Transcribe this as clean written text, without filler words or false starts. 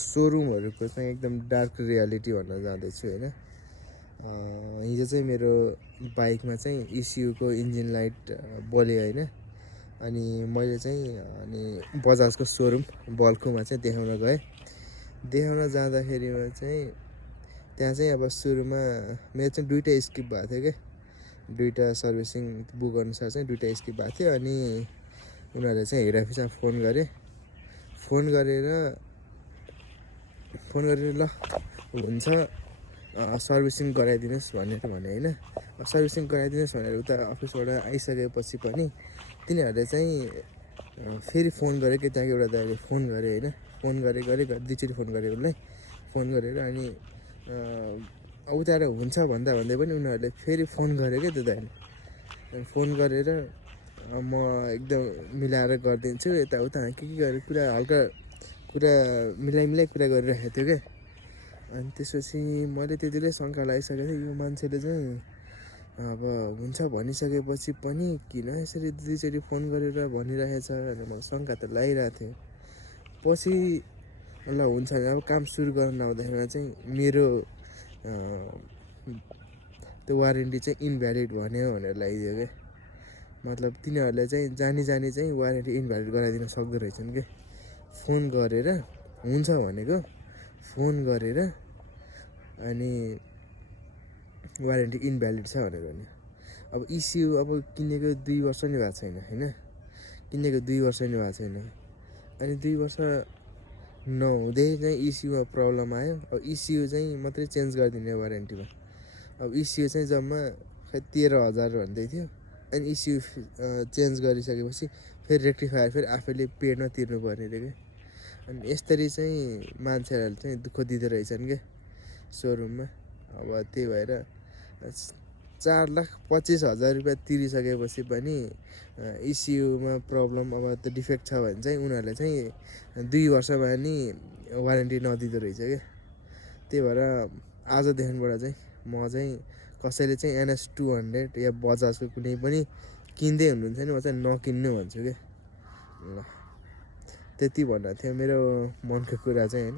सोरुमहरूको चाहिँ एकदम dark reality भन्न जाँदैछु होइन। हिजो चाहिँ मेरो बाइकमा चाहिँ इस्युको इन्जिन लाइट बल्यो होइन। अनि मैले चाहिँ बजाजको सोरुम बल्कुमा चाहिँ देखाउन गएँ। देखाउन जाँदाखेरिमा चाहिँ त्यहाँ चाहिँ अब सुरुमा मेरो चाहिँ 2टा स्किप भएको थियो क्या। 2टा सर्भिसिङ बुक अनुसार चाहिँ 2टा स्किप भएको थियो। अनि उनीहरूले चाहिँ हेड अफिसमा फोन गरेर ल हुन्छ सर्भिसिङ गराइदिनुहोस् भनेर भने होइन। सर्भिसिङ गराइदिनुहोस् भनेर उता अफिसबाट आइसकेपछि पनि तिनीहरूले चाहिँ फेरि फोन गरे कि त्यहाँको एउटा दाइले फोन गरे होइन। फोन गरे 2चोटि फोन गरे उसलाई। फोन गरेर अनि उताबाट हुन्छ भन्दा भन्दै पनि उनीहरूले फेरि फोन गरे क्या त्यो दाइले। फोन गरेर म एकदम मिलाएर गरिदिन्छु यताउता के गरेर पुरा हल्का कुरा मिलाइ कुरा गरिरहेको थियो क्या। अनि त्यसपछि मैले त्यतिले शङ्का लागिसकेको थिएँ, यो मान्छेले चाहिँ अब हुन्छ भनिसकेपछि पनि किन यसरी 2चोटि फोन गरेर भनिरहेछ भनेर मलाई शङ्का त लागिरहेको थियो। पछि ल हुन्छ भने अब काम सुरु गर्न आउँदाखेरि चाहिँ मेरो त्यो वारेन्टी चाहिँ इनभ्यालिड भन्यो भनेर लगाइदियो क्या। मतलब तिनीहरूले चाहिँ जानी चाहिँ वारेन्टी इनभ्यालिड गराइदिन सक्दो रहेछन् क्या। फोन गरेर हुन्छ भनेको फोन गरेर अनि वारेन्टी इनभ्यालिड छ भनेर भन्यो। अब इस्यु अब किनेको 2 वर्ष नि भएको छैन होइन। किनेको 2 वर्ष नि भएको छैन। अनि 2 वर्ष नहुँदै चाहिँ इस्युमा प्रब्लम आयो। अब इस्यु चाहिँ मात्रै चेन्ज गरिदिने वारेन्टीमा। अब इस्यु चाहिँ जम्मा खै 13,000 भन्दै थियो। अनि इस्यु चेन्ज गरिसकेपछि फेरि रेक्टिफायर फेरि आफैले पेडमा तिर्नु पर्ने थियो क्या। अनि यसरी चाहिँ मान्छेहरूले चाहिँ दुःख दिँदो रहेछन् क्या सोरुममा। अब त्यही भएर 4,25,000 रुपियाँ तिरिसकेपछि पनि इस्युमा प्रब्लम अब त्यो डिफेक्ट छ भने चाहिँ उनीहरूले चाहिँ 2 वर्षमा नि वारेन्टी नदिँदो रहेछ क्या। त्यही भएर आजदेखिबाट चाहिँ म चाहिँ कसैले चाहिँ NS200 या बजाजको कुनै पनि किन्दै हुनुहुन्छ नि म चाहिँ नकिन्नु भन्छु क्या। ल त्यति भन्नु थियो मेरो मनको कुरा चाहिँ होइन।